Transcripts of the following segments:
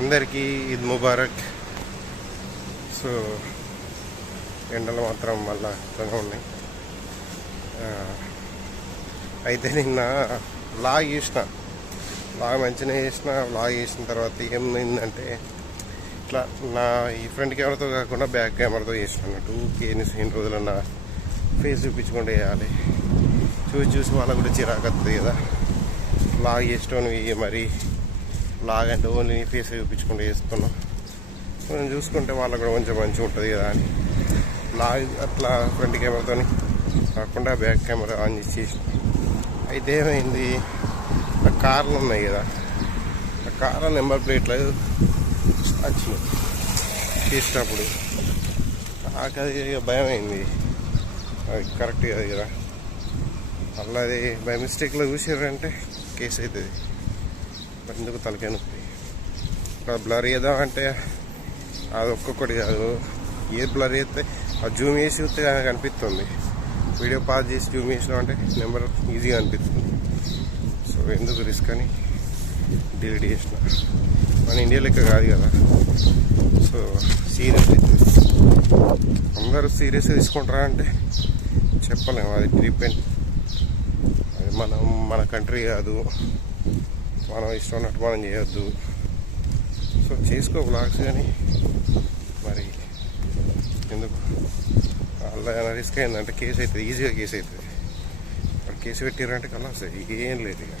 అందరికీ ఈద్ ముబారక్. సో ఎండలు మాత్రం మళ్ళా ఎక్కువగా ఉన్నాయి. అయితే నిన్న వ్లాగ్ చేసిన, వ్లాగ్ మంచిగా చేసిన. వ్లాగ్ చేసిన తర్వాత ఏమైందంటే ఇట్లా నా ఈ ఫ్రంట్ కెమెరాతో కాకుండా బ్యాక్ కెమెరాతో చేసిన అన్నట్టు. ఎన్ని రోజులు నా ఫేస్ చూపించుకుంటూ చేయాలి. చూసి వాళ్ళకు కూడా చిరాకు వస్తుంది కదా. వ్లాగ్ చేసేటోని మరి వ్లాగ్ అంటే ఓన్లీ ఫేస్ చూపించుకుంటూ చేస్తున్నాం. మనం చూసుకుంటే వాళ్ళకు కూడా కొంచెం మంచిగా ఉంటుంది కదా అని వ్లాగ్ అట్లా ఫ్రంట్ కెమెరాతో కాకుండా బ్యాక్ కెమెరా ఆన్ చేసి. అయితే ఏమైంది, ఆ కార్లు ఉన్నాయి కదా, ఆ కార్ల నెంబర్ ప్లేట్లు వచ్చినాయి తీసినప్పుడు. నాకు అది భయం అయింది, అది కరెక్ట్ కాదు కదా. అలా అది బై మిస్టేక్లో చూసారంటే కేసు అవుతుంది. ఎందుకు తలకాయ నొప్పి. ఇక్కడ బ్లర్ చేద్దామంటే అది ఒక్కొక్కటి కాదు, ఏ బ్లర్ చేస్తే ఆ జూమ్ చేసి చూస్తే కనిపిస్తుంది. వీడియో పాస్ చేసి జూమ్ చేసినామంటే నెంబర్ ఈజీగా అనిపిస్తుంది. సో ఎందుకు రిస్క్ అని డిలీట్ చేసిన. మన ఇండియా లెక్క కాదు కదా. సో సీరియస్ అవుతుంది. అందరూ సీరియస్గా తీసుకుంటారా అంటే చెప్పలేము, అది డిపెండ్. అది మన కంట్రీ కాదు, మనం ఇష్టం ఉన్నట్టు మనం చేయొద్దు. సో చేసుకో బ్లాగ్స్, కానీ మరి ఎందుకు అలా రిస్క్ అయిందంటే కేసు అవుతుంది, ఈజీగా కేసు అవుతుంది. మరి కేసు పెట్టారంటే కలాస్ ఏం లేదు. ఇక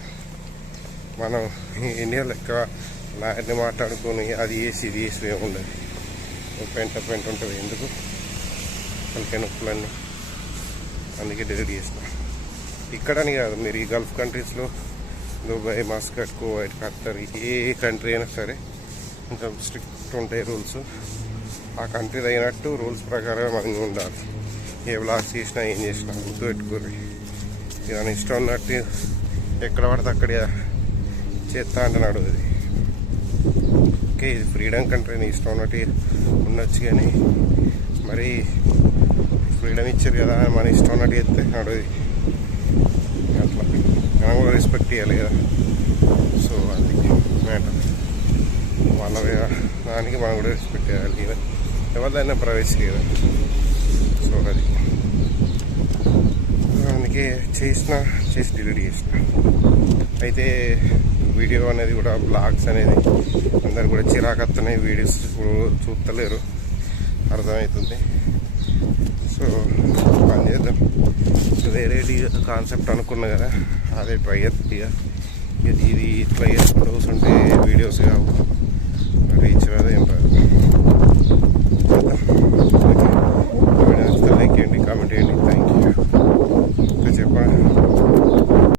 మనం ఇండియా లెక్క లాయర్ని మాట్లాడుకొని అది వేసి ఇది వేసి ఏముండదు. పెంట ఉంటుంది. ఎందుకు తలకాయ నొప్పులన్నీ. అందుకే డిలీట్ చేసిన. ఇక్కడని కాదు, మీరు ఈ గల్ఫ్ కంట్రీస్లో దుబాయ్, మస్కట్, కువైట్, ఖత్తర్, ఏ కంట్రీ అయినా సరే కొంచెం స్ట్రిక్ట్ ఉంటాయి రూల్స్. ఆ కంట్రీ అయినట్టు రూల్స్ ప్రకారం మనం ఉండాలి. ఏ బ్లాగ్స్ చేసినా ఏం చేసినా గుర్తుపెట్టుకోరు. ఇక ఇష్టం ఉన్నట్టు ఎక్కడ పడితే అక్కడ చేస్తా అంటే నడువుది. ఓకే, ఇది ఫ్రీడమ్ కంట్రీ, నీ ఇష్టం ఉన్నట్టు ఉండొచ్చు. కానీ మరి ఫ్రీడమ్ ఇచ్చారు కదా, మన ఇష్టం ఉన్నట్టు చేస్తే నడువుది. అట్లా మనం కూడా రెస్పెక్ట్ ఇవ్వాలి కదా. సో అది మ్యాటర్. వాళ్ళ దానికి మనం కూడా రెస్పెక్ట్ చేయాలి. ఎవరిదైనా ప్రైవసీ కదా. సో అది అందుకే చేసి డిలీట్ చేసిన. అయితే వీడియో అనేది కూడా బ్లాగ్స్ అనేది అందరు కూడా చిరాకత్తనే వీడియోస్ చూస్తలేరు, అర్థమవుతుంది. సో పని చేద్దాం. వేరే కాన్సెప్ట్ అనుకున్నా కదా, అదే ట్రై చేస్తా. ఇది ఇట్లా చేసుకుంటూ కూర్చుంటే